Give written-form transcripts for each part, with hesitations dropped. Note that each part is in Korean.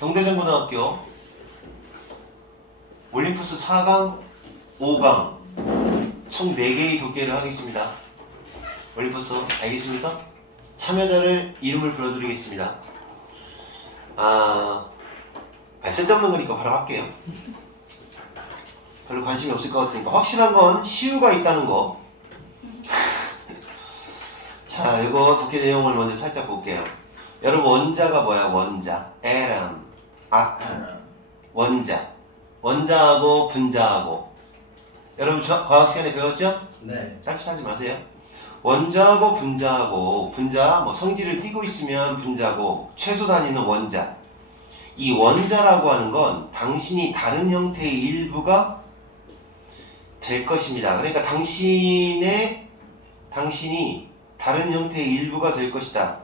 동대전고등학교 올림푸스 4강, 5강 총 4개의 독해를 하겠습니다. 올림푸스 알겠습니까? 참여자를 이름을 불러드리겠습니다. 쓸데없는 거니까 바로 할게요. 별로 관심이 없을 것 같으니까. 확실한 건 시우가 있다는 거. 자, 이거 독해 내용을 먼저 살짝 볼게요. 여러분, 원자가 뭐야? 원자. 에람, 아톰. 원자. 원자하고 분자하고. 여러분, 과학 시간에 배웠죠? 네. 짜증하지 마세요. 원자하고 분자하고, 분자, 성질을 띠고 있으면 분자고, 최소 단위는 원자. 이 원자라고 하는 건 당신이 다른 형태의 일부가 될 것입니다. 그러니까 당신이 다른 형태의 일부가 될 것이다.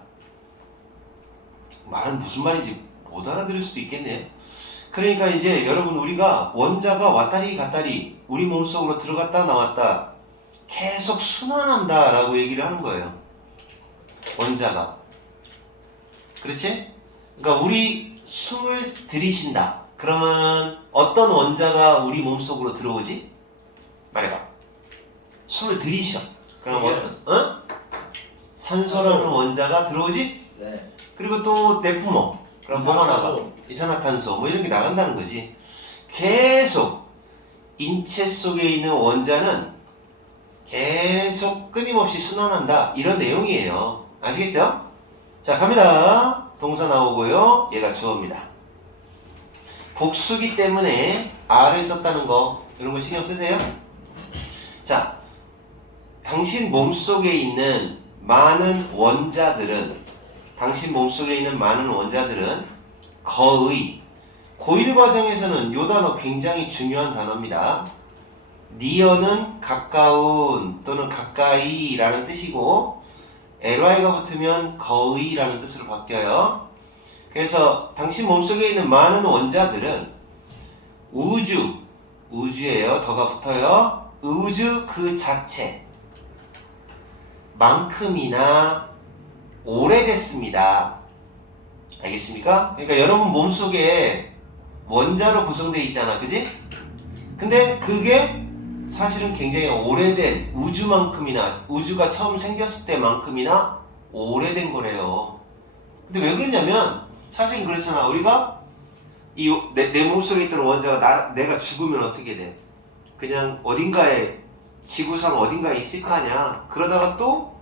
말은 무슨 말인지 못 알아들을 수도 있겠네요. 그러니까 이제 여러분, 우리가 원자가 왔다리 갔다리 우리 몸속으로 들어갔다 나왔다 계속 순환한다 라고 얘기를 하는 거예요. 원자가. 그렇지? 그러니까 우리 숨을 들이쉰다. 그러면 어떤 원자가 우리 몸속으로 들어오지? 말해봐. 숨을 들이쉬어. 그럼 어떤? 산소라는 원자가 들어오지? 네. 그리고 또 내뿜어. 그럼 뭐가 나가? 이산화탄소 이런 게 나간다는 거지. 계속 인체 속에 있는 원자는 계속 끊임없이 순환한다. 이런 내용이에요. 아시겠죠? 자, 갑니다. 동사 나오고요. 얘가 주어입니다. 복수기 때문에 R을 썼다는 거, 이런 거 신경 쓰세요. 자, 당신 몸속에 있는 많은 원자들은 거의, 고1 과정에서는 이 단어 굉장히 중요한 단어입니다. near는 가까운 또는 가까이 라는 뜻이고, ly가 붙으면 거의라는 뜻으로 바뀌어요. 그래서 당신 몸속에 있는 많은 원자들은 우주예요. 더가 붙어요. 우주 그 자체 만큼이나 오래됐습니다. 알겠습니까? 그러니까 여러분 몸속에 원자로 구성되어 있잖아. 그지? 근데 그게 사실은 굉장히 오래된, 우주가 처음 생겼을 때만큼이나 오래된 거래요. 근데 왜 그러냐면 사실은 그렇잖아. 우리가 내 몸속에 있던 원자가 내가 죽으면 어떻게 돼? 그냥 어딘가에, 지구상 어딘가에 있을 거 아니야. 그러다가 또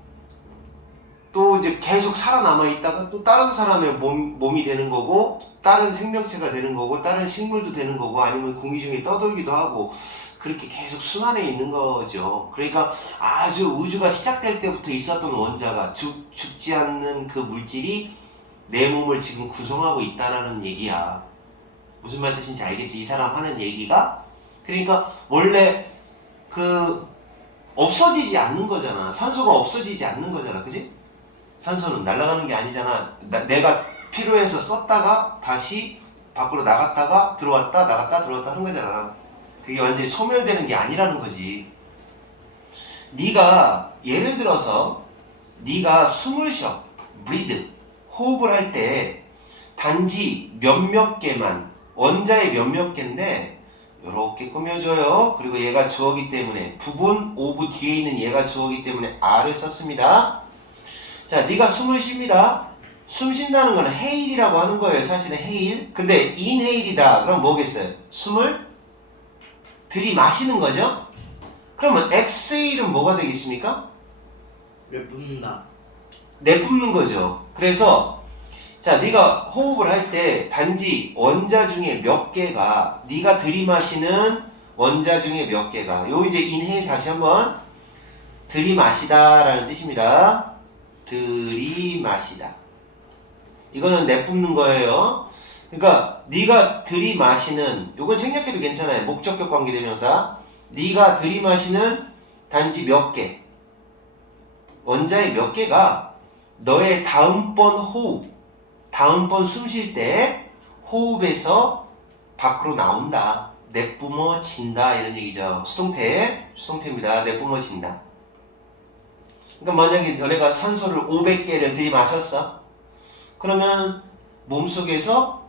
이제 계속 살아남아 있다가 또 다른 사람의 몸이 되는 거고, 다른 생명체가 되는 거고, 다른 식물도 되는 거고, 아니면 공기 중에 떠돌기도 하고, 그렇게 계속 순환해 있는 거죠. 그러니까 아주 우주가 시작될 때부터 있었던 원자가 죽지 않는 그 물질이 내 몸을 지금 구성하고 있다라는 얘기야. 무슨 말 뜻인지 알겠어? 이 사람 하는 얘기가? 그러니까 원래 없어지지 않는 거잖아. 산소가 없어지지 않는 거잖아. 그지? 산소는 날아가는 게 아니잖아. 내가 필요해서 썼다가 다시 밖으로 나갔다가 들어왔다 나갔다 들어왔다 하는 거잖아. 그게 완전히 소멸되는 게 아니라는 거지. 네가 예를 들어서 네가 숨을 쉬어, breathe, 호흡을 할 때 단지 몇몇 개만, 원자의 몇몇 개인데 이렇게 꾸며줘요. 그리고 얘가 주어기 때문에 부분 오브 뒤에 있는 얘가 주어기 때문에 R을 썼습니다. 자, 네가 숨을 쉽니다. 숨 쉰다는 거는 헤일이라고 하는 거예요. 사실은 헤일. 근데 인헤일이다. 그럼 뭐겠어요? 숨을 들이마시는 거죠? 그러면 exhale은 뭐가 되겠습니까? 내뿜는 거죠. 그래서 자, 네가 호흡을 할 때 단지 원자 중에 몇 개가, 네가 들이마시는 원자 중에 몇 개가, 요 이제 인헤일 다시 한번, 들이마시다 라는 뜻입니다. 들이마시다. 이거는 내뿜는 거예요. 그러니까 네가 들이마시는, 요건 생략해도 괜찮아요. 목적격 관계대명사. 네가 들이마시는 단지 몇 개, 원자의 몇 개가 너의 다음번 숨 쉴 때 호흡에서 밖으로 나온다. 내뿜어진다 이런 얘기죠. 수동태입니다. 내뿜어진다. 그러니까 만약에 너네가 산소를 500개를 들이마셨어. 그러면 몸속에서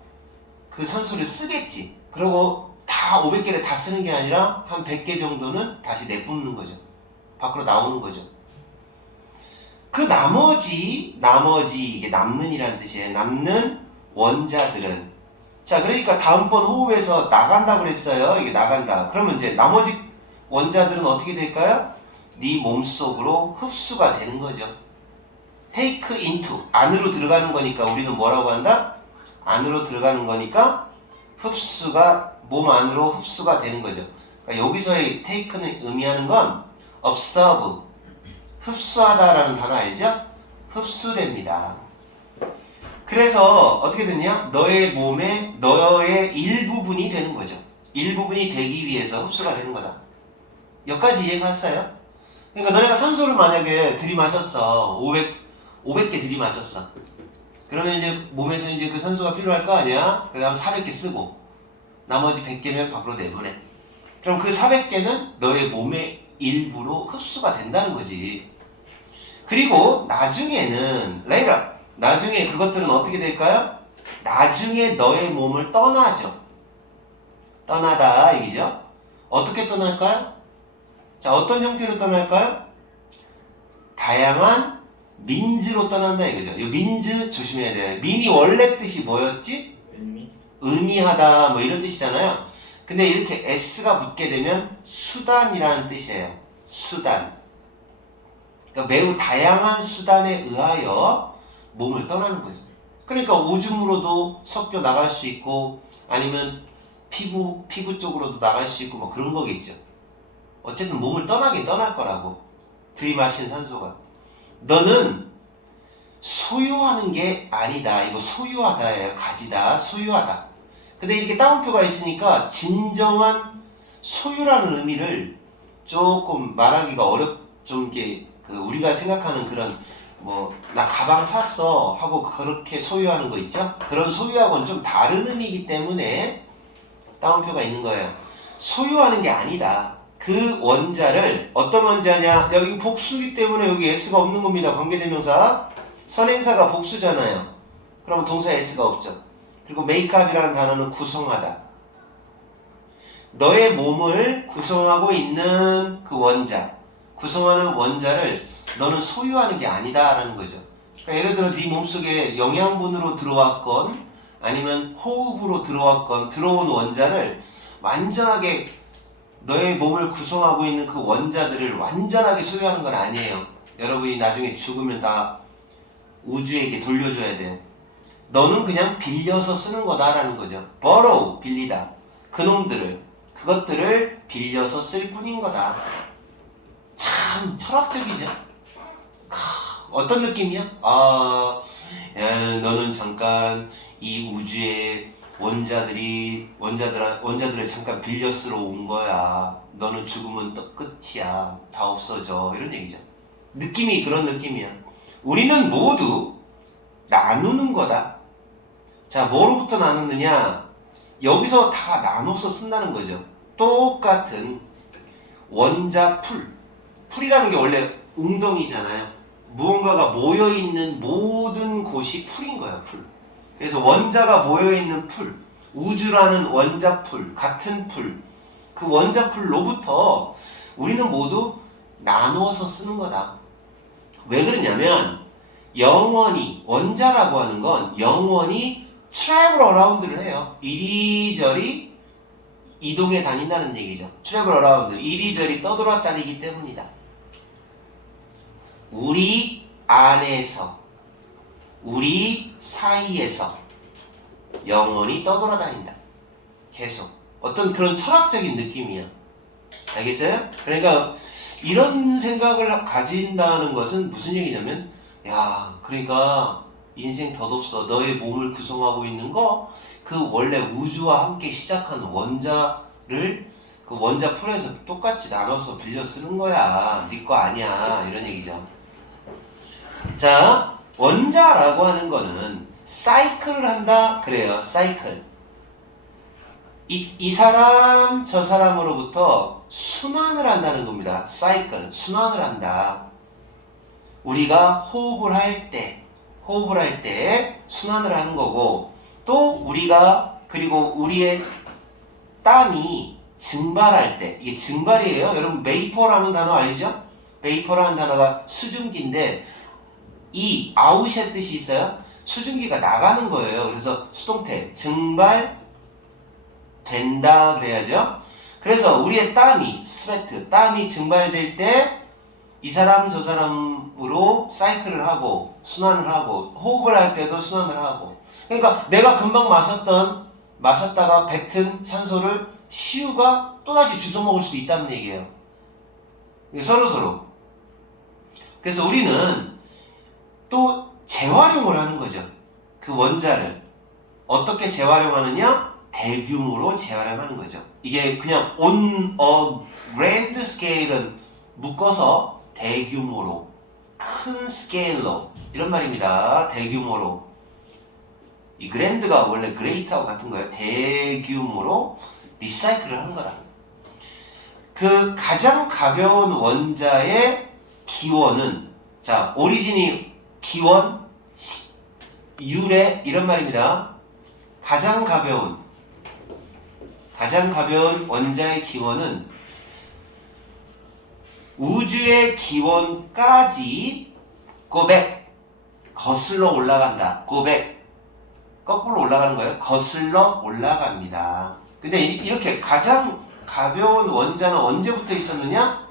그 산소를 쓰겠지. 그리고 다 500개를 다 쓰는 게 아니라 한 100개 정도는 다시 내뿜는 거죠. 밖으로 나오는 거죠. 그 나머지 이게 남는이라는 뜻이에요. 남는 원자들은, 자, 그러니까 다음번 호흡에서 나간다 그랬어요. 이게 나간다. 그러면 이제 나머지 원자들은 어떻게 될까요? 네 몸속으로 흡수가 되는 거죠. take into, 안으로 들어가는 거니까 우리는 뭐라고 한다? 안으로 들어가는 거니까 흡수가, 몸 안으로 흡수가 되는 거죠. 그러니까 여기서의 take는 의미하는 건 observe, 흡수하다라는 단어 알죠? 흡수됩니다. 그래서 어떻게 됐냐? 너의 몸에 너의 일부분이 되는 거죠. 일부분이 되기 위해서 흡수가 되는 거다. 여기까지 이해가 왔어요? 그러니까 너네가 산소를 만약에 들이마셨어. 500개 들이마셨어. 그러면 이제 몸에서 이제 그 산소가 필요할 거 아니야? 그 다음 400개 쓰고 나머지 100개는 밖으로 내보내. 그럼 그 400개는 너의 몸의 일부로 흡수가 된다는 거지. 그리고 나중에는 later, 나중에 그것들은 어떻게 될까요? 나중에 너의 몸을 떠나죠. 떠나다 얘기죠. 어떻게 떠날까요? 자, 어떤 형태로 떠날까요? 다양한 민즈로 떠난다 이거죠. 이 민즈 조심해야 돼요. 민이 원래 뜻이 뭐였지? 의미하다 뭐 이런 뜻이잖아요. 근데 이렇게 s가 붙게 되면 수단이라는 뜻이에요. 수단. 그러니까 매우 다양한 수단에 의하여 몸을 떠나는 거죠. 그러니까 오줌으로도 섞여 나갈 수 있고 아니면 피부 쪽으로도 나갈 수 있고 뭐 그런 거겠죠. 어쨌든 몸을 떠나긴 떠날 거라고. 들이마신 산소가. 너는 소유하는 게 아니다. 이거 소유하다예요. 가지다. 소유하다. 근데 이렇게 따옴표가 있으니까 진정한 소유라는 의미를 조금 말하기가 좀 이게 그 우리가 생각하는 그런 뭐 나 가방 샀어 하고 그렇게 소유하는 거 있죠? 그런 소유하고는 좀 다른 의미이기 때문에 따옴표가 있는 거예요. 소유하는 게 아니다. 그 원자를 어떤 원자냐? 여기 복수기 때문에 여기 s가 없는 겁니다. 관계대명사. 선행사가 복수잖아요. 그러면 동사 s가 없죠. 그리고 makeup이라는 단어는 구성하다. 너의 몸을 구성하고 있는 그 원자, 구성하는 원자를 너는 소유하는 게 아니다라는 거죠. 그러니까 예를 들어 네 몸속에 영양분으로 들어왔건 아니면 호흡으로 들어왔건 들어온 원자를 완전하게 너의 몸을 구성하고 있는 그 원자들을 완전하게 소유하는 건 아니에요. 여러분이 나중에 죽으면 다 우주에게 돌려줘야 돼요. 너는 그냥 빌려서 쓰는 거다라는 거죠. borrow, 빌리다. 그것들을 빌려서 쓸 뿐인 거다. 참 철학적이죠. 어떤 느낌이야? 너는 잠깐 이 우주의 원자들을 잠깐 빌려 쓰러 온 거야. 너는 죽으면 또 끝이야. 다 없어져. 이런 얘기죠. 느낌이 그런 느낌이야. 우리는 모두 나누는 거다. 자, 뭐로부터 나누느냐? 여기서 다 나눠서 쓴다는 거죠. 똑같은 원자 풀이라는 게 원래 웅덩이잖아요. 무언가가 모여있는 모든 곳이 풀인 거예요. 풀. 그래서 원자가 모여있는 풀, 우주라는 원자풀, 같은 풀, 그 원자풀로부터 우리는 모두 나누어서 쓰는 거다. 왜 그러냐면 영원히, 원자라고 하는 건 영원히 travel around를 해요. 이리저리 이동해 다닌다는 얘기죠. travel around, 이리저리 떠돌아다니기 때문이다. 우리 안에서, 우리 사이에서 영원히 떠돌아다닌다. 계속. 어떤 그런 철학적인 느낌이야. 알겠어요? 그러니까 이런 생각을 가진다는 것은 무슨 얘기냐면, 야, 그러니까 인생 덧없어. 너의 몸을 구성하고 있는 거, 그 원래 우주와 함께 시작한 원자를 그 원자 풀에서 똑같이 나눠서 빌려 쓰는 거야. 네 거 아니야. 이런 얘기죠. 자, 원자라고 하는 거는 사이클을 한다 그래요. 사이클. 이 사람 저 사람으로부터 순환을 한다는 겁니다. 사이클, 순환을 한다. 우리가 호흡을 할 때 순환을 하는 거고, 또 우리가 그리고 우리의 땀이 증발할 때, 이게 증발이에요. 여러분 베이퍼라는 단어 알죠? 베이퍼라는 단어가 수증기인데 이 아웃의 뜻이 있어요. 수증기가 나가는 거예요. 그래서 수동태 증발된다 그래야죠. 그래서 우리의 땀이 스웨트, 땀이 증발될 때 이 사람 저 사람으로 사이클을 하고 순환을 하고 호흡을 할 때도 순환을 하고, 그러니까 내가 금방 마셨다가 뱉은 산소를 시유가 또다시 주워 먹을 수도 있다는 얘기예요. 서로. 그래서 우리는 또 재활용을 하는 거죠. 그 원자를 어떻게 재활용하느냐? 대규모로 재활용하는 거죠. 이게 그냥 on a grand scale은 묶어서 대규모로, 큰 스케일로 이런 말입니다. 대규모로. 이 그랜드가 원래 그레이트하고 같은 거예요. 대규모로 리사이클을 하는 거다. 그 가장 가벼운 원자의 기원은, 자, 오리진이 기원, 유래 이런 말입니다. 가장 가벼운 원자의 기원은 우주의 기원까지 고백, 거슬러 올라간다. 고백, 거꾸로 올라가는 거예요. 거슬러 올라갑니다. 근데 이렇게 가장 가벼운 원자는 언제부터 있었느냐?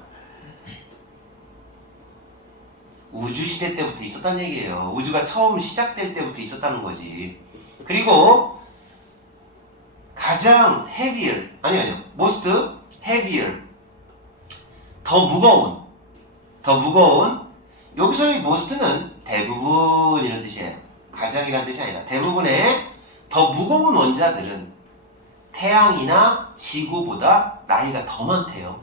우주시대 때부터 있었다는 얘기예요. 우주가 처음 시작될 때부터 있었다는 거지. 그리고 가장 heavier, most heavier, 더 무거운, 여기서의 most는 대부분 이런 뜻이에요. 가장이라는 뜻이 아니라 대부분의 더 무거운 원자들은 태양이나 지구보다 나이가 더 많대요.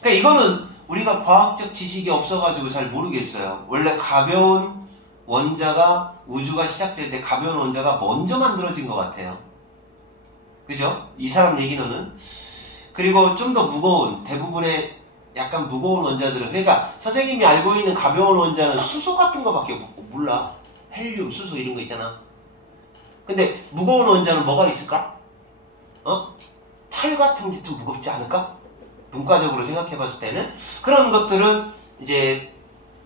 그러니까 이거는 우리가 과학적 지식이 없어가지고 잘 모르겠어요. 원래 가벼운 원자가, 우주가 시작될 때 가벼운 원자가 먼저 만들어진 것 같아요. 그죠? 이 사람 얘기로는. 그리고 좀 더 무거운, 대부분의 약간 무거운 원자들은, 그러니까 선생님이 알고 있는 가벼운 원자는 수소 같은 거밖에 몰라. 헬륨, 수소 이런 거 있잖아. 근데 무거운 원자는 뭐가 있을까? 철 같은 게 좀 무겁지 않을까? 문과적으로 생각해 봤을 때는. 그런 것들은 이제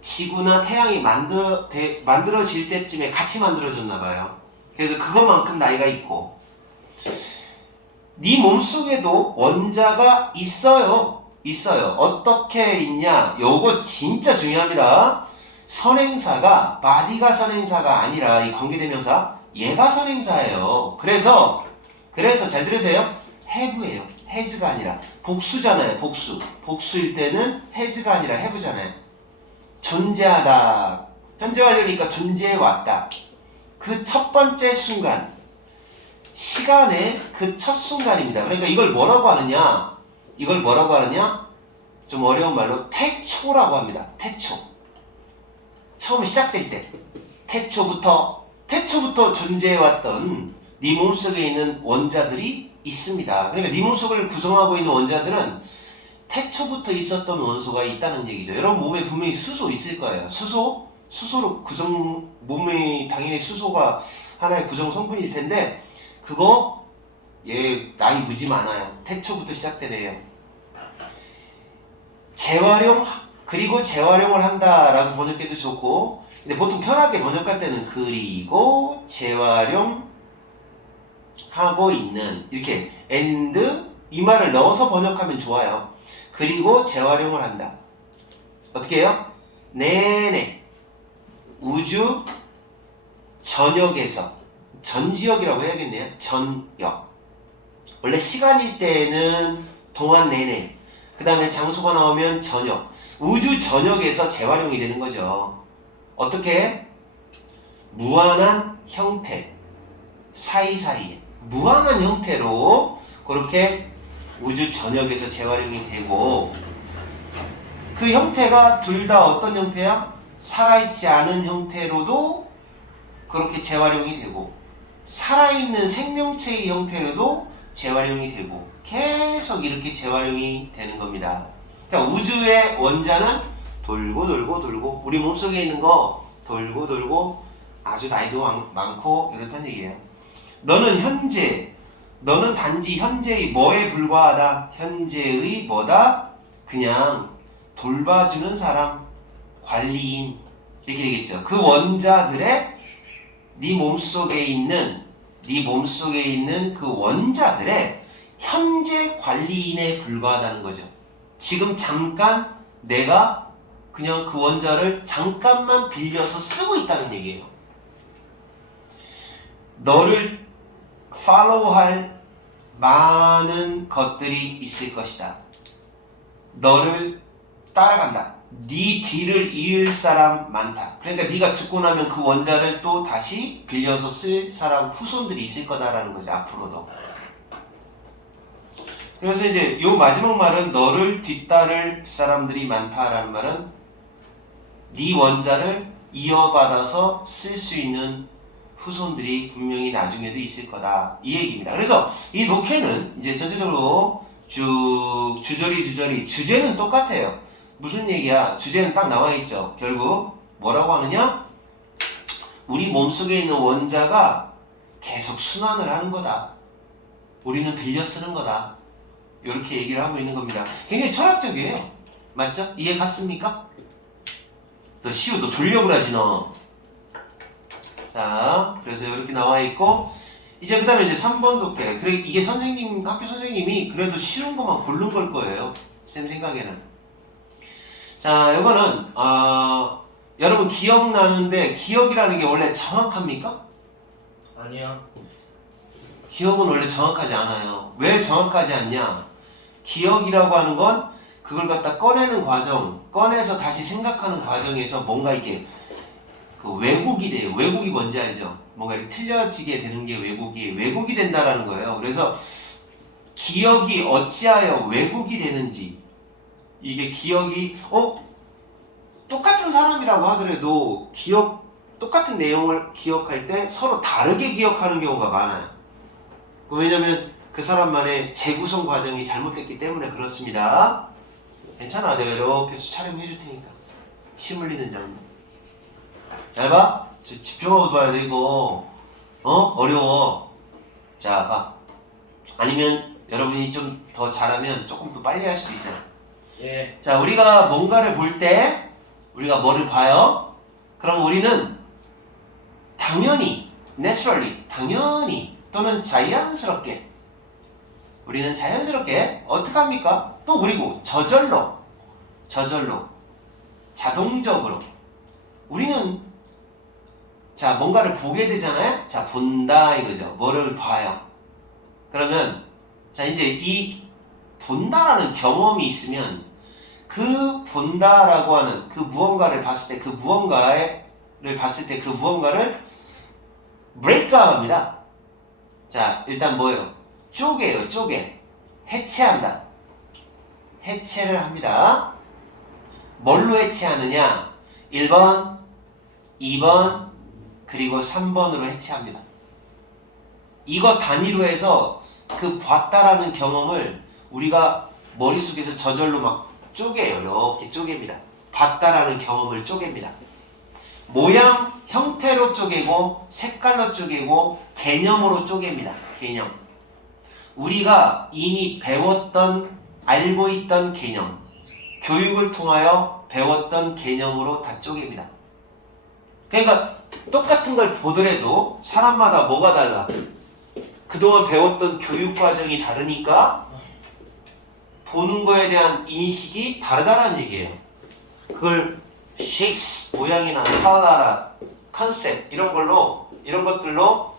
지구나 태양이 만들어질 때쯤에 같이 만들어졌나 봐요. 그래서 그것만큼 나이가 있고. 네 몸속에도 원자가 있어요. 어떻게 있냐? 요거 진짜 중요합니다. 선행사가, 바디가 선행사가 아니라 이 관계대명사, 얘가 선행사예요. 그래서 잘 들으세요. have예요. has가 아니라. 복수잖아요. 복수일 때는 has가 아니라 have잖아요. 존재하다. 현재 완료니까 존재해왔다. 그 첫 번째 순간, 시간의 그 첫 순간입니다. 그러니까 이걸 뭐라고 하느냐? 좀 어려운 말로 태초라고 합니다. 태초. 처음 시작될 때. 태초부터 존재해왔던 네 몸속에 있는 원자들이 있습니다. 그러니까 네 몸속을 구성하고 있는 원자들은 태초부터 있었던 원소가 있다는 얘기죠. 여러분 몸에 분명히 수소 있을 거예요. 수소로 몸에 당연히 수소가 하나의 구성 성분일 텐데, 그거 얘 나이 무지 많아요. 태초부터 시작되네요. 그리고 재활용을 한다라고 번역해도 좋고, 근데 보통 편하게 번역할 때는 그리고 재활용하고 있는, 이렇게 and 이 말을 넣어서 번역하면 좋아요. 그리고 재활용을 한다. 어떻게 해요? 내내 우주 전역에서, 전지역이라고 해야겠네요. 전역. 원래 시간일 때는 동안 내내, 그 다음에 장소가 나오면 전역, 우주 전역에서 재활용이 되는 거죠. 어떻게? 무한한 형태, 사이사이에 무한한 형태로 그렇게 우주 전역에서 재활용이 되고, 그 형태가 둘 다 어떤 형태야? 살아있지 않은 형태로도 그렇게 재활용이 되고, 살아있는 생명체의 형태로도 재활용이 되고, 계속 이렇게 재활용이 되는 겁니다. 그러니까 우주의 원자는 돌고 우리 몸속에 있는 거 돌고 아주 나이도 많고 이렇다는 얘기예요. 너는 현재, 너는 단지 현재의 뭐에 불과하다? 현재의 뭐다? 그냥 돌봐주는 사람, 관리인 이렇게 되겠죠. 그 원자들의 네 몸속에 있는 그 원자들의 현재 관리인에 불과하다는 거죠. 지금 잠깐 내가 그냥 그 원자를 잠깐만 빌려서 쓰고 있다는 얘기예요. 너를 팔로우할 많은 것들이 있을 것이다. 너를 따라간다. 네 뒤를 이을 사람 많다. 그러니까 네가 죽고 나면 그 원자를 또 다시 빌려서 쓸 사람 후손들이 있을 거다라는 거죠. 앞으로도. 그래서 이제 요 마지막 말은 너를 뒤따를 사람들이 많다라는 말은 네 원자를 이어받아서 쓸 수 있는 후손들이 분명히 나중에도 있을 거다 이 얘기입니다. 그래서 이 독해는 이제 전체적으로 쭉 주저리 주제는 똑같아요. 무슨 얘기야? 주제는 딱 나와 있죠. 결국 뭐라고 하느냐? 우리 몸속에 있는 원자가 계속 순환을 하는 거다. 우리는 빌려 쓰는 거다. 이렇게 얘기를 하고 있는 겁니다. 굉장히 철학적이에요. 맞죠? 이해 갔습니까? 너 시우 너 졸려 그러지 너. 자, 그래서 이렇게 나와 있고 이제 그 다음에 이제 3번 독해. 그래 이게 학교 선생님이 그래도 쉬운 것만 고른 걸 거예요. 쌤 생각에는. 자, 이거는 여러분 기억나는데 기억이라는 게 원래 정확합니까? 아니야. 기억은 원래 정확하지 않아요. 왜 정확하지 않냐? 기억이라고 하는 건 그걸 갖다 꺼내는 과정, 꺼내서 다시 생각하는 과정에서 뭔가 이렇게 그 왜곡이 돼요. 왜곡이 뭔지 알죠? 뭔가 이렇게 틀려지게 되는 게 왜곡이 된다라는 거예요. 그래서 기억이 어찌하여 왜곡이 되는지, 이게 기억이 똑같은 사람이라고 하더라도 똑같은 내용을 기억할 때 서로 다르게 기억하는 경우가 많아요. 왜냐면 그 사람만의 재구성 과정이 잘못됐기 때문에 그렇습니다. 괜찮아. 내가 이렇게 촬영해 줄 테니까. 침 흘리는 장면. 잘 봐. 집중하고 봐야 돼 이거. 어려워. 자, 봐. 아니면 여러분이 좀 더 잘하면 조금 더 빨리 할 수도 있어요. 예. 자, 우리가 뭔가를 볼 때 우리가 뭐를 봐요? 그럼 우리는 당연히, naturally, 당연히 또는 자연스럽게 우리는 자연스럽게 어떻게 합니까? 또 그리고 저절로 자동적으로 우리는 자 뭔가를 보게 되잖아요. 자 본다 이거죠. 뭐를 봐요. 그러면 자 이제 이 본다라는 경험이 있으면 그 본다라고 하는 그 무언가를 봤을 때 그 무언가를 break가 합니다. 자 일단 뭐예요? 쪼개요. 해체한다. 해체를 합니다. 뭘로 해체하느냐? 1번, 2번, 그리고 3번으로 해체합니다. 이거 단위로 해서 그 봤다라는 경험을 우리가 머릿속에서 저절로 막 쪼개요. 이렇게 쪼갭니다. 봤다라는 경험을 쪼갭니다. 모양, 형태로 쪼개고 색깔로 쪼개고 개념으로 쪼갭니다. 개념. 우리가 이미 배웠던 알고 있던 개념, 교육을 통하여 배웠던 개념으로 다 쪼갭니다. 그러니까 똑같은 걸 보더라도 사람마다 뭐가 달라? 그동안 배웠던 교육 과정이 다르니까 보는 거에 대한 인식이 다르다는 얘기예요. 그걸 쉐이크스, 모양이나 컬러나 컨셉 이런 것들로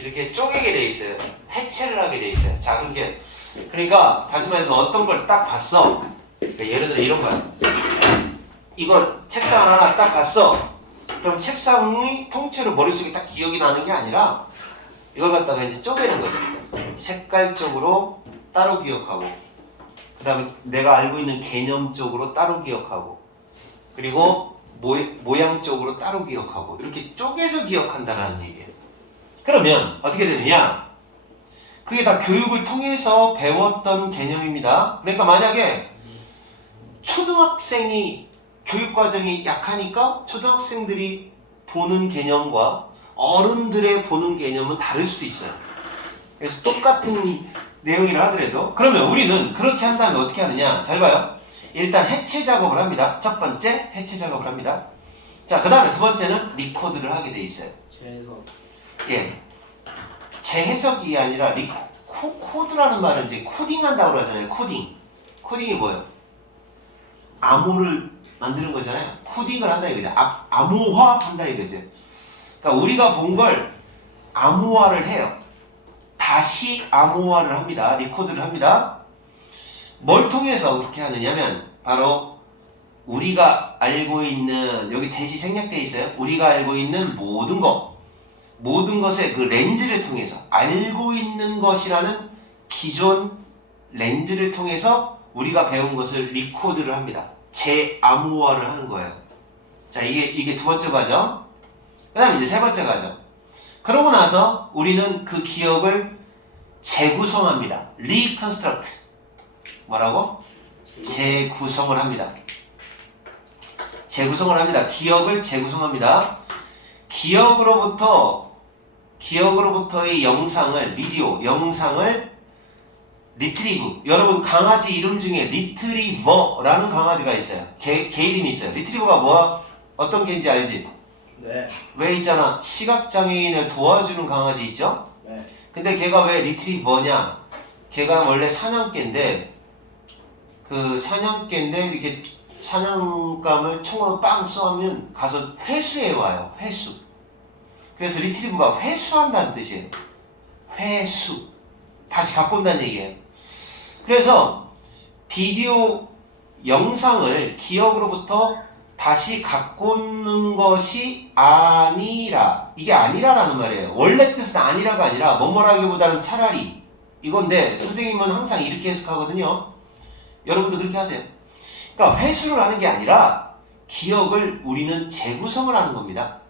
이렇게 쪼개게 돼 있어요. 해체를 하게 돼 있어요. 자, 그러니까 다시 말해서 어떤 걸 딱 봤어. 그러니까 예를 들어 이런 거야. 이걸 책상을 하나 딱 봤어. 그럼 책상이 통째로 머릿속에 딱 기억이 나는 게 아니라 이걸 갖다가 이제 쪼개는 거죠. 색깔적으로 따로 기억하고, 그 다음에 내가 알고 있는 개념적으로 따로 기억하고, 그리고 모양적으로 따로 기억하고, 이렇게 쪼개서 기억한다는 얘기예요. 그러면 어떻게 되느냐? 그게 다 교육을 통해서 배웠던 개념입니다. 그러니까 만약에 초등학생이 교육과정이 약하니까 초등학생들이 보는 개념과 어른들의 보는 개념은 다를 수도 있어요. 그래서 똑같은 내용이라 하더라도 그러면 우리는 그렇게 한 다음에 어떻게 하느냐? 잘 봐요. 일단 해체 작업을 합니다. 첫 번째 해체 작업을 합니다. 자, 그 다음에 두 번째는 리코드를 하게 돼 있어요. 재해석. 예, 재해석이 아니라 코드라는 말은 이제 코딩한다고 하잖아요. 코딩이 뭐예요? 암호를 만드는 거잖아요. 코딩을 한다 이거죠. 암호화 한다 이거죠. 그러니까 우리가 본 걸 암호화를 해요. 다시 암호화를 합니다. 리코드를 합니다. 뭘 통해서 그렇게 하느냐면 바로 우리가 알고 있는 여기 대시 생략되어 있어요. 우리가 알고 있는 모든 것의 그 렌즈를 통해서 알고 있는 것이라는 기존 렌즈를 통해서 우리가 배운 것을 리코드를 합니다. 재암호화를 하는 거예요. 자, 이게 두 번째 과정. 그 다음에 이제 세 번째 과정. 그러고 나서 우리는 그 기억을 재구성합니다. reconstruct. 뭐라고? 재구성을 합니다. 재구성을 합니다. 기억을 재구성합니다. 기억으로부터의 영상을 리트리브. 여러분 강아지 이름 중에 리트리버라는 강아지가 있어요. 개 이름이 있어요. 리트리버가 뭐야? 어떤 개인지 알지? 네. 왜 있잖아. 시각장애인을 도와주는 강아지 있죠? 네. 근데 걔가 왜 리트리버냐? 걔가 원래 사냥개인데 이렇게 사냥감을 총으로 빵 쏘면 가서 회수해 와요. 회수. 그래서 리트리버가 회수한다는 뜻이에요. 회수. 다시 갖고 온다는 얘기예요. 그래서 비디오 영상을 기억으로부터 다시 갖고 오는 것이 아니라, 이게 아니라라는 말이에요. 원래 뜻은 아니라가 아니라 뭐뭐라기보다는 차라리 이건데 선생님은 항상 이렇게 해석하거든요. 여러분도 그렇게 하세요. 그러니까 회수를 하는 게 아니라 기억을 우리는 재구성을 하는 겁니다.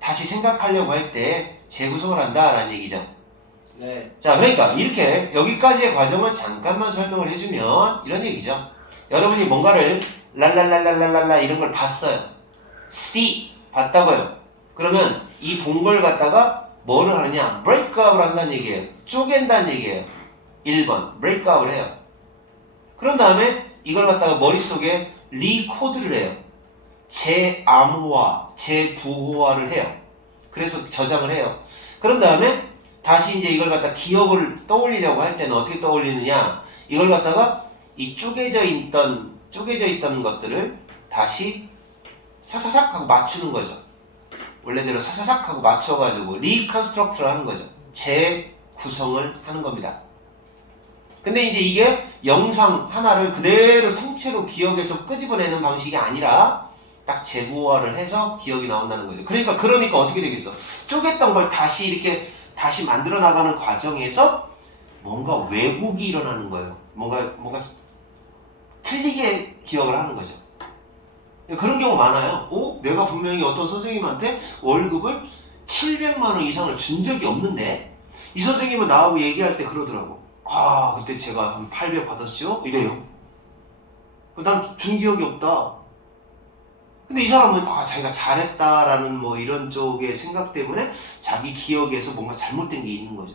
다시 생각하려고 할 때 재구성을 한다라는 얘기죠. 네. 자, 그러니까 이렇게 여기까지의 과정을 잠깐만 설명을 해주면 이런 얘기죠. 여러분이 뭔가를 랄랄랄랄랄랄라 이런 걸 봤어요. see 봤다고요. 그러면 이 본 걸 갖다가 뭐를 하느냐? breakup을 한다는 얘기예요. 쪼갠다는 얘기예요. 1번 breakup을 해요. 그런 다음에 이걸 갖다가 머릿속에 리코드를 해요. 재암호화, 재부호화를 해요. 그래서 저장을 해요. 그런 다음에 다시 이제 이걸 갖다 기억을 떠올리려고 할 때는 어떻게 떠올리느냐? 이걸 갖다가 이 쪼개져 있던 것들을 다시 사사삭 하고 맞추는 거죠. 원래대로 사사삭 하고 맞춰가지고 리컨스트럭트를 하는 거죠. 재구성을 하는 겁니다. 근데 이제 이게 영상 하나를 그대로 통째로 기억에서 끄집어내는 방식이 아니라 딱 재부호화를 해서 기억이 나온다는 거죠. 그러니까 어떻게 되겠어? 쪼갰던 걸 다시 만들어 나가는 과정에서 뭔가 왜곡이 일어나는 거예요. 뭔가 틀리게 기억을 하는 거죠. 그런 경우 많아요. 내가 분명히 어떤 선생님한테 월급을 700만 원 이상을 준 적이 없는데 이 선생님은 나하고 얘기할 때 그러더라고. 그때 제가 한 800 받았죠? 이래요. 난 준 기억이 없다. 근데 이 사람은 자기가 잘했다라는 뭐 이런 쪽의 생각 때문에 자기 기억에서 뭔가 잘못된 게 있는 거죠.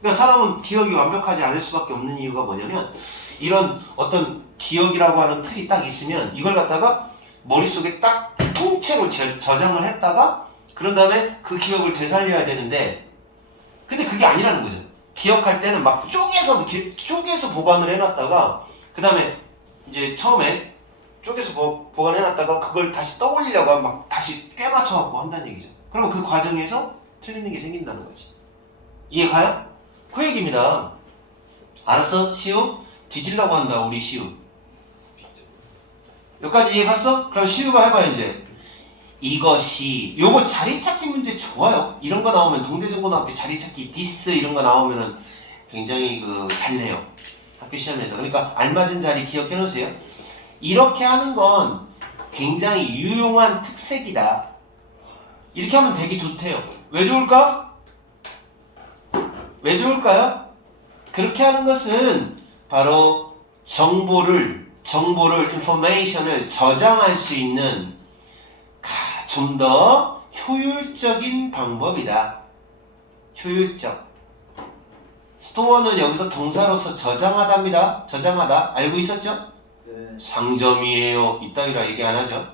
그러니까 사람은 기억이 완벽하지 않을 수밖에 없는 이유가 뭐냐면 이런 어떤 기억이라고 하는 틀이 딱 있으면 이걸 갖다가 머릿속에 딱 통째로 저장을 했다가 그런 다음에 그 기억을 되살려야 되는데 근데 그게 아니라는 거죠. 기억할 때는 막 쪼개서 보관을 해놨다가 그 다음에 이제 처음에 쪼개서 보관해놨다가 그걸 다시 떠올리려고 하면 막 다시 꿰맞춰갖고 한다는 얘기죠. 그러면 그 과정에서 틀리는 게 생긴다는 거지. 이해 가요? 그 얘기입니다. 알았어? 시우? 뒤질라고 한다 우리 시우. 여기까지 이해 갔어? 그럼 시우가 해봐 이제. 요거 자리찾기 문제 좋아요. 이런 거 나오면 동대중고등학교 자리찾기 디스 이런 거 나오면은 굉장히 잘 내요. 학교 시험에서. 그러니까 알맞은 자리 기억해 놓으세요. 이렇게 하는 건 굉장히 유용한 특색이다. 이렇게 하면 되게 좋대요. 왜 좋을까? 왜 좋을까요? 그렇게 하는 것은 바로 정보를 information을 저장할 수 있는 좀 더 효율적인 방법이다. 효율적. 스토어는 여기서 동사로서 저장하다입니다. 저장하다. 알고 있었죠? 네. 상점이에요. 이따위라 얘기 안 하죠.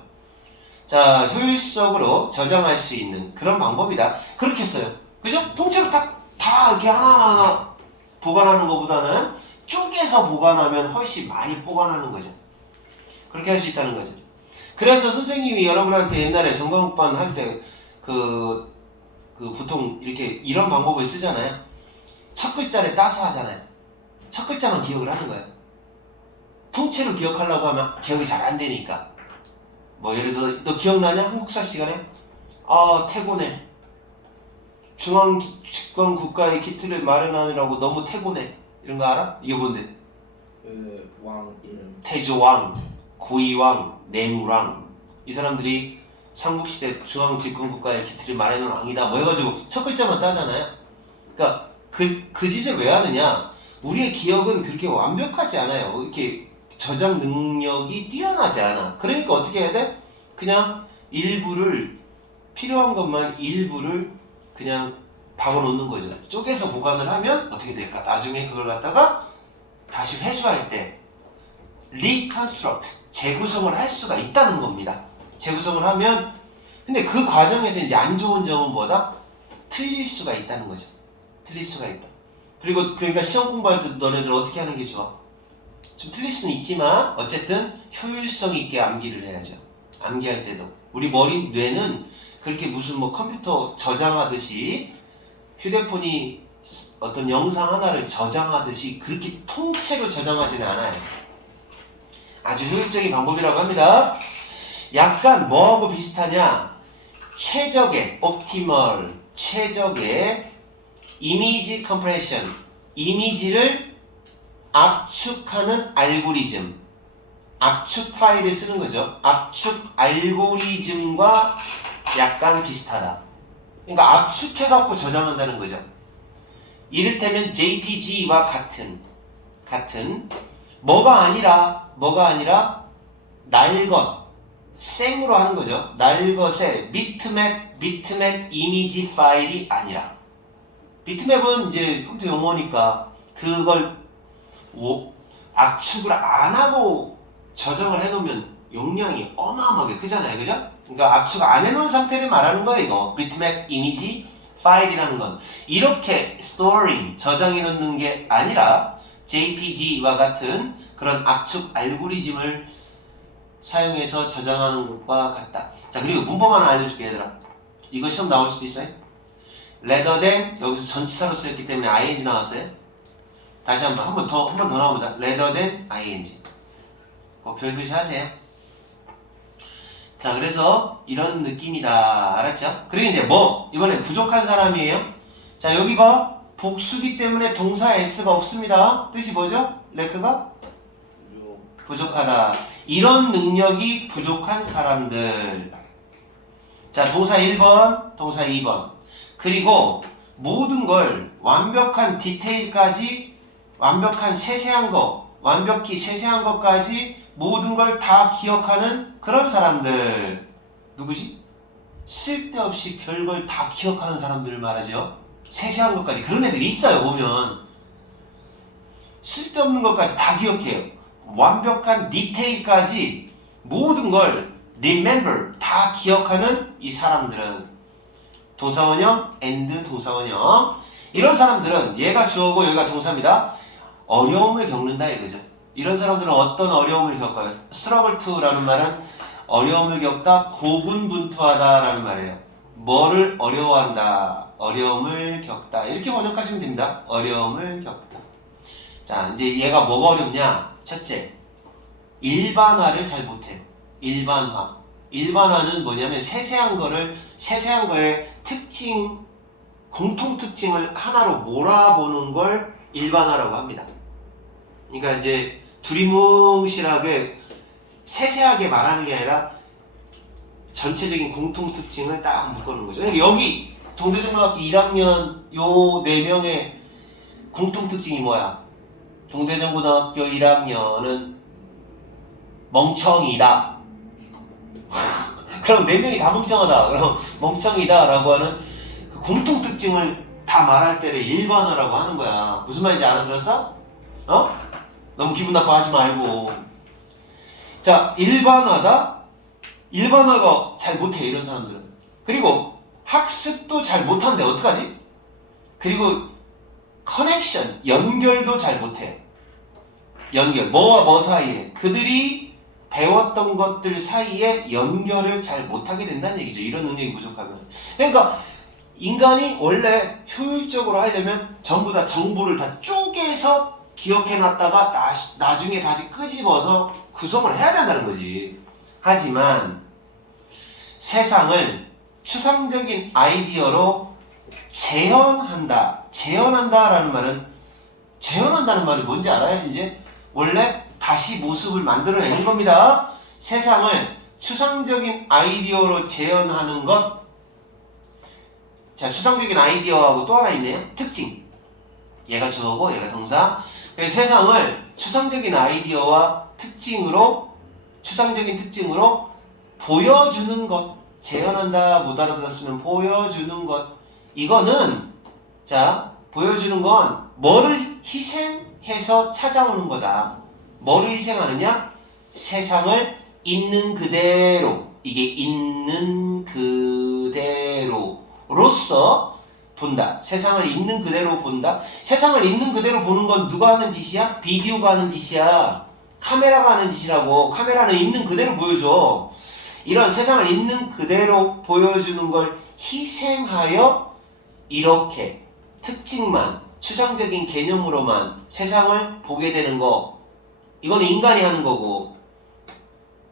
자, 효율적으로 저장할 수 있는 그런 방법이다. 그렇게 써요. 그죠? 통째로 다 이렇게 하나하나 보관하는 것보다는 쪼개서 보관하면 훨씬 많이 보관하는 거죠. 그렇게 할 수 있다는 거죠. 그래서 선생님이 여러분한테 옛날에 전공반 할 때 보통 이렇게 이런 방법을 쓰잖아요. 첫 글자를 따서 하잖아요. 첫 글자만 기억을 하는 거예요. 통째로 기억하려고 하면 기억이 잘 안 되니까. 뭐 예를 들어 너 기억나냐? 한국사 시간에 태고네. 중앙집권 국가의 기틀을 마련하느라고 너무 태고네. 이런 거 알아? 이게 뭔데? 왕 이름. 태조왕, 고이왕, 내무왕. 이 사람들이 삼국시대 중앙집권국가의 기틀을 마련한 왕이다. 뭐 해가지고 첫 글자만 따잖아요. 그러니까 그 짓을 왜 하느냐? 우리의 기억은 그렇게 완벽하지 않아요. 이렇게 저장 능력이 뛰어나지 않아. 그러니까 어떻게 해야 돼? 그냥 필요한 것만 일부를 그냥 박아놓는 거죠. 쪼개서 보관을 하면 어떻게 될까? 나중에 그걸 갖다가 다시 회수할 때 reconstruct, 재구성을 할 수가 있다는 겁니다. 재구성을 하면 근데 그 과정에서 이제 안 좋은 점은 뭐다? 틀릴 수가 있다는 거죠. 틀릴 수가 있다. 그리고 그러니까 시험 공부할 때 너네들 어떻게 하는 게 좋아? 좀 틀릴 수는 있지만 어쨌든 효율성 있게 암기를 해야죠. 암기할 때도 우리 뇌는 그렇게 무슨 뭐 컴퓨터 저장하듯이 휴대폰이 어떤 영상 하나를 저장하듯이 그렇게 통째로 저장하지는 않아요. 아주 효율적인 방법이라고 합니다. 약간 뭐하고 비슷하냐? 최적의 최적의 이미지 컴프레션, 이미지를 압축하는 알고리즘, 압축 파일을 쓰는 거죠. 압축 알고리즘과 약간 비슷하다. 그러니까 압축해갖고 저장한다는 거죠. 이를테면 JPG와 같은 뭐가 아니라 날것, 생으로 하는 거죠. 날것의 비트맵 이미지 파일이 아니라 비트맵은 이제 컴퓨터 용어니까 그걸 압축을 안 하고 저장을 해놓으면 용량이 어마어마하게 크잖아요. 그죠? 그러니까 압축 안 해놓은 상태를 말하는 거예요. 이거 비트맵 이미지 파일이라는 건 이렇게 스토어링 저장해놓는 게 아니라 JPG와 같은 그런 압축 알고리즘을 사용해서 저장하는 것과 같다. 자, 그리고 문법 하나 알려줄게 얘들아. 이거 시험 나올 수도 있어요. rather than 여기서 전치사로 쓰였기 때문에 ing 나왔어요. 다시 한 번 더 나옵니다. rather than ing. 별 표시하세요. 자, 그래서 이런 느낌이다. 알았죠? 그리고 이제 이번에 부족한 사람이에요. 자, 여기 봐. 복수기 때문에 동사 s가 없습니다. 뜻이 뭐죠? 래크가 부족하다. 이런 능력이 부족한 사람들. 자, 동사 1번, 동사 2번. 그리고 모든 걸 완벽한 디테일까지, 완벽히 세세한 것까지 모든 걸 다 기억하는 그런 사람들. 누구지? 쓸데없이 별걸 다 기억하는 사람들을 말하죠. 세세한 것까지. 그런 애들이 있어요, 보면. 쓸데없는 것까지 다 기억해요. 완벽한 디테일까지 모든 걸 remember, 다 기억하는 이 사람들은 동사원형 and 동사원형. 이런 사람들은 얘가 주어고 여기가 동사입니다. 어려움을 겪는다 이거죠. 이런 사람들은 어떤 어려움을 겪어요? struggle to라는 말은 어려움을 겪다, 고군분투하다 라는 말이에요. 뭐를 어려워한다, 어려움을 겪다. 이렇게 번역하시면 됩니다. 어려움을 겪다. 자, 이제 얘가 뭐가 어렵냐? 첫째, 일반화를 잘 못해요. 일반화는 뭐냐면 세세한 거의 특징, 공통 특징을 하나로 몰아보는 걸 일반화라고 합니다. 그러니까 이제 두리뭉실하게 세세하게 말하는 게 아니라 전체적인 공통 특징을 딱 묶어놓은 거죠. 그러니까 여기 동대중고등학교 1학년 요 4명의 공통 특징이 뭐야? 동대중고등학교 1학년은 멍청이다. 그럼 4명이 다 멍청하다. 그럼 멍청이다라고 하는 그 공통 특징을 다 말할 때를 일반화라고 하는 거야. 무슨 말인지 알아들었어? 어? 너무 기분 나빠하지 말고. 자, 일반화다. 일반화가 잘 못해 이런 사람들은. 그리고 학습도 잘 못한대. 어떡하지? 그리고 커넥션, 연결도 잘 못해. 연결, 뭐와 뭐 사이에 그들이 배웠던 것들 사이에 연결을 잘 못하게 된다는 얘기죠. 이런 능력이 부족하면. 그러니까 인간이 원래 효율적으로 하려면 전부 다 정보를 다 쪼개서 기억해놨다가 나중에 다시 끄집어서 구성을 해야 된다는 거지. 하지만 세상을 추상적인 아이디어로 재현한다. 재현한다라는 말은 재현한다는 말이 뭔지 알아요? 이제 원래 다시 모습을 만들어내는 겁니다. 세상을 추상적인 아이디어로 재현하는 것. 자, 추상적인 아이디어하고 또 하나 있네요. 특징. 얘가 주어고 얘가 동사. 그래서 세상을 추상적인 아이디어와 특징으로, 추상적인 특징으로 보여주는 것. 재현한다 못 알아들었으면 보여주는 것. 이거는 자, 보여주는 건 뭐를 희생해서 찾아오는 거다. 뭐를 희생하느냐? 세상을 있는 그대로, 이게 있는 그대로로서 본다. 세상을 있는 그대로 본다. 세상을 있는 그대로 보는 건 누가 하는 짓이야? 비디오가 하는 짓이야. 카메라가 하는 짓이라고. 카메라는 있는 그대로 보여줘. 이런 세상을 있는 그대로 보여주는 걸 희생하여 이렇게 특징만, 추상적인 개념으로만 세상을 보게 되는 거. 이거는 인간이 하는 거고,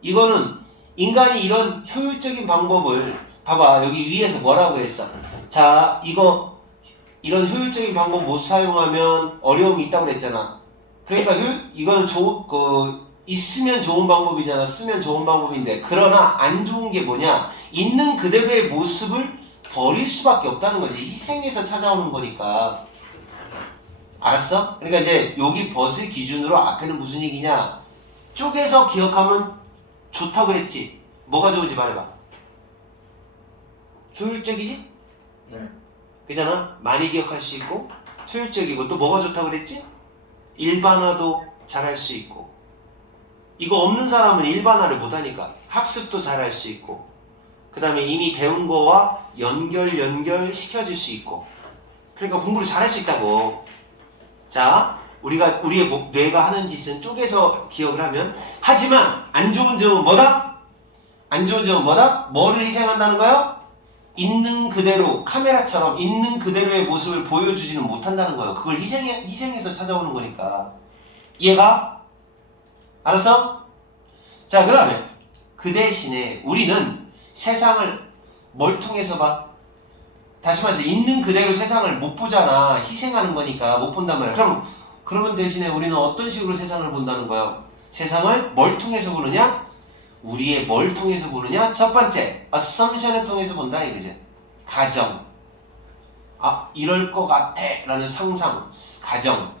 이거는 인간이 이런 효율적인 방법을, 봐봐, 여기 위에서 뭐라고 했어? 자, 이런 효율적인 방법 못 사용하면 어려움이 있다고 그랬잖아. 그러니까 이거는 있으면 좋은 방법이잖아. 쓰면 좋은 방법인데, 그러나 안 좋은 게 뭐냐? 있는 그대로의 모습을 버릴 수밖에 없다는 거지. 희생해서 찾아오는 거니까. 알았어? 그러니까 이제 여기 벗을 기준으로 앞에는 무슨 얘기냐? 쪼개서 기억하면 좋다고 그랬지. 뭐가 좋은지 말해봐. 효율적이지? 네. 그잖아? 많이 기억할 수 있고 효율적이고, 또 뭐가 좋다고 그랬지? 일반화도 잘할 수 있고. 이거 없는 사람은 일반화를 못하니까 학습도 잘할 수 있고, 그 다음에 이미 배운 거와 연결 시켜줄 수 있고, 그러니까 공부를 잘할 수 있다고. 자, 우리의 뇌가 하는 짓은 쪼개서 기억을 하면, 하지만 안 좋은 점은 뭐다? 안 좋은 점은 뭐다? 뭐를 희생한다는 거야? 있는 그대로, 카메라처럼 있는 그대로의 모습을 보여주지는 못한다는 거예요. 그걸 희생해서 찾아오는 거니까. 이해가? 알았어? 자, 그 다음에 그 대신에 우리는 세상을 뭘 통해서 봐? 다시 말해서 있는 그대로 세상을 못 보잖아. 희생하는 거니까 못 본단 말이야. 그러면 대신에 우리는 어떤 식으로 세상을 본다는 거예요? 세상을 뭘 통해서 보느냐? 우리의 뭘 통해서 보느냐? 첫 번째, assumption을 통해서 본다 이거지. 가정. 아, 이럴 것 같아 라는 상상, 가정.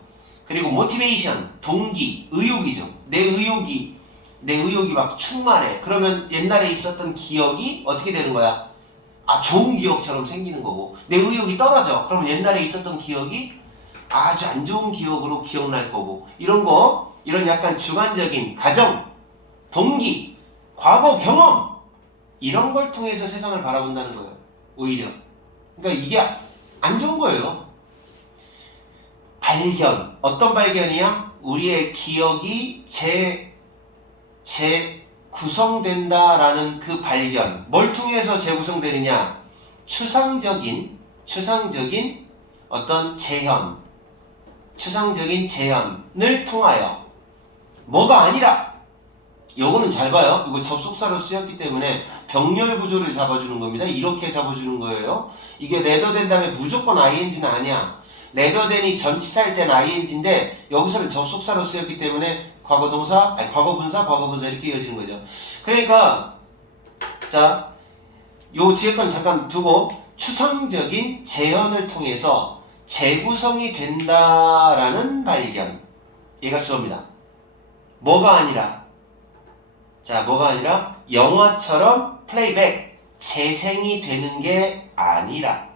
그리고 motivation, 동기, 의욕이죠. 내 의욕이 막 충만해. 그러면 옛날에 있었던 기억이 어떻게 되는 거야? 아, 좋은 기억처럼 생기는 거고. 내 의욕이 떨어져. 그러면 옛날에 있었던 기억이 아주 안 좋은 기억으로 기억날 거고. 이런 약간 주관적인 가정, 동기, 과거 경험, 이런 걸 통해서 세상을 바라본다는 거예요. 오히려. 그러니까 이게 안 좋은 거예요. 발견. 어떤 발견이야? 우리의 기억이 재구성된다라는 그 발견. 뭘 통해서 재구성되느냐? 추상적인 어떤 추상적인 재현을 통하여. 뭐가 아니라, 요거는 잘 봐요. 이거 접속사로 쓰였기 때문에 병렬 구조를 잡아주는 겁니다. 이렇게 잡아주는 거예요. 이게 레더된 다음에 무조건 ing는 아니야. 레더된이 전치사일 때는 ing인데 여기서는 접속사로 쓰였기 때문에 과거분사 이렇게 이어지는 거죠. 그러니까 자, 요 뒤에 건 잠깐 두고, 추상적인 재현을 통해서 재구성이 된다라는 발견. 얘가 주어입니다. 뭐가 아니라, 자, 뭐가 아니라 영화처럼 플레이백, 재생이 되는 게 아니라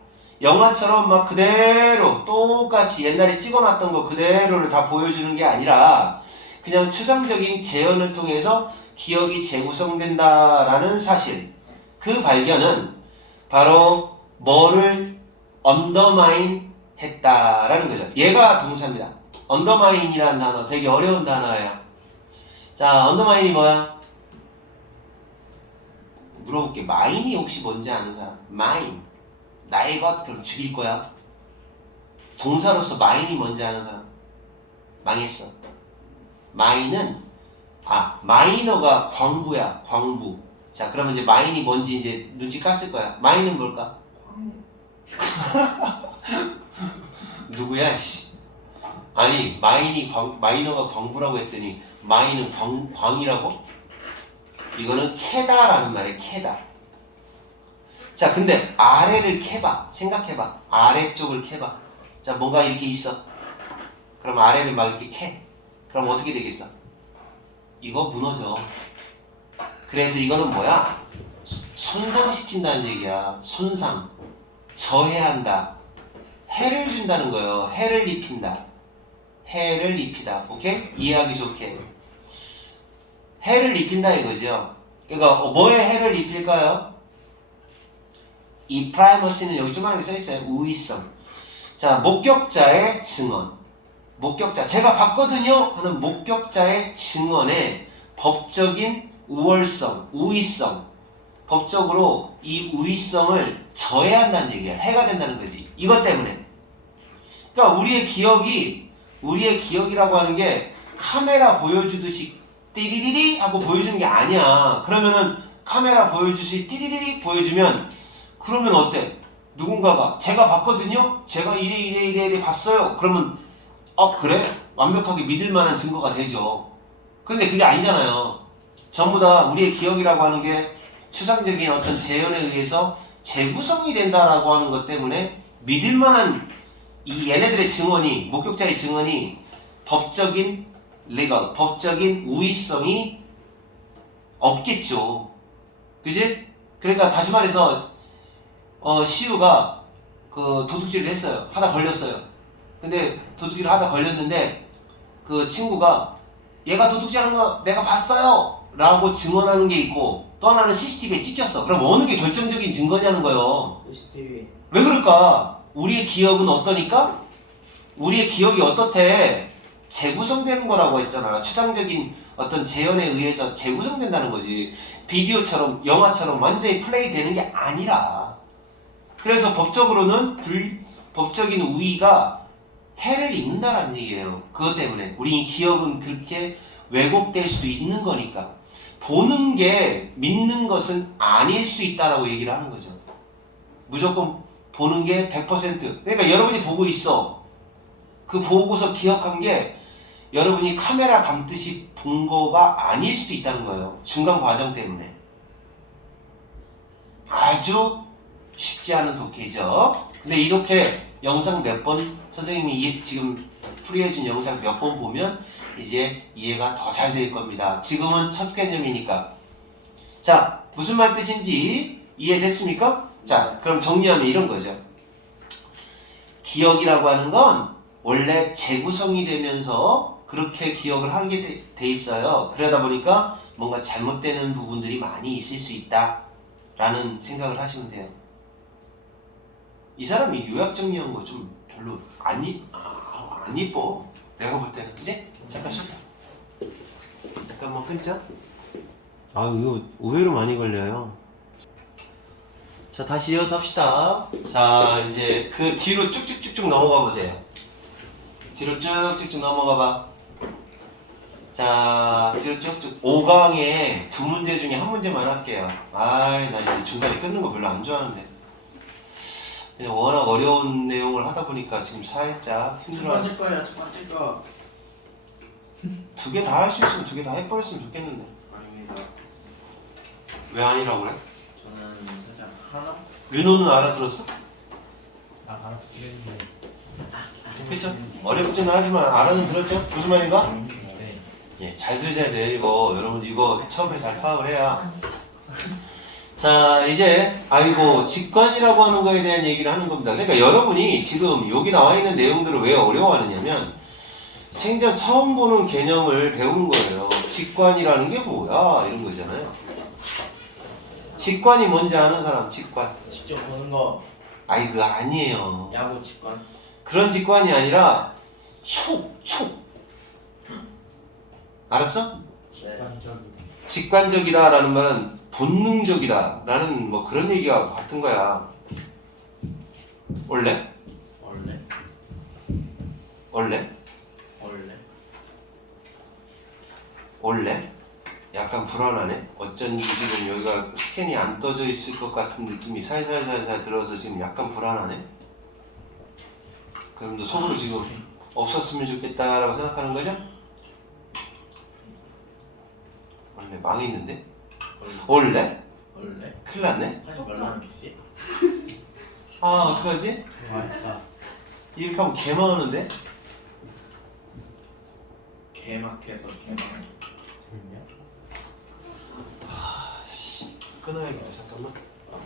영화처럼 막 그대로 똑같이 옛날에 찍어놨던 거 그대로를 다 보여주는 게 아니라 그냥 추상적인 재현을 통해서 기억이 재구성된다라는 사실. 그 발견은 바로 뭐를 언더마인 했다라는 거죠. 얘가 동사입니다. 언더마인이라는 단어 되게 어려운 단어예요. 자, 언더마인이 뭐야? 물어볼게. 마인이 혹시 뭔지 아는 사람? 마인. 나의 것 그럼 죽일 거야. 동사로서 마인이 뭔지 아는 사람? 망했어. 마인은 마이너가 광부야. 광부. 자, 그러면 이제 마인이 뭔지 이제 눈치 깠을 거야. 마인은 뭘까? 누구야, 씨. 아니, 마이너가 광부라고 했더니 마인은 광이라고? 이거는 캐다라는 말이에요. 캐다. 자, 근데 아래를 캐봐. 생각해봐. 아래쪽을 캐봐. 자, 뭔가 이렇게 있어. 그럼 아래를 막 이렇게 캐. 그럼 어떻게 되겠어? 이거 무너져. 그래서 이거는 뭐야? 손상시킨다는 얘기야. 손상. 저해한다. 해를 준다는 거예요. 해를 입힌다. 해를 입히다. 오케이? 이해하기 좋게. 해를 입힌다 이거죠. 그러니까 뭐에 해를 입힐까요? 이 프라이머시는 여기 조그맣게 써있어요. 우위성. 자, 목격자의 증언. 목격자. 제가 봤거든요 하는 목격자의 증언에 법적인 우월성, 우위성. 법적으로 이 우위성을 저해한다는 얘기야. 해가 된다는 거지. 이것 때문에. 그러니까 우리의 기억이라고 하는 게 카메라 보여주듯이 띠리리리 하고 보여주는 게 아니야. 그러면은 카메라 보여주듯이 띠리리리 보여주면 그러면 어때? 누군가가 제가 봤거든요? 제가 이래 봤어요. 그러면 그래? 완벽하게 믿을 만한 증거가 되죠. 근데 그게 아니잖아요. 전부 다 우리의 기억이라고 하는 게 추상적인 어떤 재현에 의해서 재구성이 된다라고 하는 것 때문에 믿을 만한 이 얘네들의 증언이, 목격자의 증언이 법적인 법적인 우위성이 없겠죠. 그지? 그러니까 다시 말해서 시우가 그 도둑질을 했어요. 하다 걸렸어요. 근데 도둑질을 하다 걸렸는데 그 친구가 얘가 도둑질하는 거 내가 봤어요 라고 증언하는 게 있고 또 하나는 CCTV에 찍혔어. 그럼 어느 게 결정적인 증거냐는 거예요. CCTV. 왜 그럴까? 우리의 기억은 어떠니까? 우리의 기억이 어떻대? 재구성되는 거라고 했잖아. 추상적인 어떤 재현에 의해서 재구성된다는 거지. 비디오처럼 영화처럼 완전히 플레이 되는 게 아니라. 그래서 법적으로는 법적인 우위가 해를 입는다라는 얘기예요. 그것 때문에 우리 기억은 그렇게 왜곡될 수도 있는 거니까. 보는 게 믿는 것은 아닐 수 있다라고 얘기를 하는 거죠. 무조건 보는 게 100%. 그러니까 여러분이 보고 있어. 그 보고서 기억한 게 여러분이 카메라 감듯이 본 거가 아닐 수도 있다는 거예요. 중간 과정 때문에. 아주 쉽지 않은 독해죠. 근데 이렇게 영상 몇 번 선생님이 지금 풀이해준 영상 몇 번 보면 이제 이해가 더 잘 될 겁니다. 지금은 첫 개념이니까. 자, 무슨 말 뜻인지 이해됐습니까? 자, 그럼 정리하면 이런 거죠. 기억이라고 하는 건 원래 재구성이 되면서 그렇게 기억을 하게 돼 있어요. 그러다 보니까 뭔가 잘못되는 부분들이 많이 있을 수 있다 라는 생각을 하시면 돼요. 이 사람이 요약 정리한 거 좀 별로 안 이뻐. 내가 볼 때는. 그지? 잠깐 쉬었다. 잠깐만 끊자. 이거 의외로 많이 걸려요. 자, 다시 이어서 합시다. 자, 이제 그 뒤로 쭉쭉쭉쭉 넘어가 보세요. 뒤로 쭉쭉쭉 넘어가 봐. 자, 뒤로 쭉쭉. 5강에 두 문제 중에 한 문제만 할게요. 나 이제 중간에 끊는 거 별로 안 좋아하는데. 그냥 워낙 어려운 내용을 하다 보니까 지금 살짝 힘들어. 첫 번째 거야, 첫 번째 거. 두 개 다 할 수 있으면 두 개 다 해버렸으면 좋겠는데. 아닙니다. 왜 아니라고 그래? 저는 살짝 하나? 윤호는 알아들었어? 알아듣겠는데. 그쵸? 어렵지는 하지만 알아는 들었죠? 무슨 말인가? 네. 예, 잘 들으셔야 돼. 이거 여러분 이거 처음에 잘 파악을 해야. 자, 이제 아이고 직관이라고 하는 거에 대한 얘기를 하는 겁니다. 그러니까 여러분이 지금 여기 나와 있는 내용들을 왜 어려워하느냐면 생전 처음 보는 개념을 배우는 거예요. 직관이라는 게 뭐야? 이런 거잖아요. 직관이 뭔지 아는 사람? 직관. 직접 보는 거 아이 그거 아니에요. 야구 직관. 그런 직관이 아니라 촉. 알았어? 네. 직관적이다라는 말은 본능적이다라는 뭐 그런 얘기가 같은 거야. 원래? 원래. 원래? 원래. 원래? 약간 불안하네. 어쩐지 지금 여기가 스캔이 안 떠져 있을 것 같은 느낌이 살살살살 들어서 지금 약간 불안하네. 그럼 너 속으로 지금 없었으면 좋겠다라고 생각하는 거죠? 원래 망했는데? 원래? 원래. 큰일 났네? 하지 말라는 게지. 아 어떡하지? 이렇게 하면 개 망하는데? 개막해서 개막. 끊어야겠다 잠깐만. 아,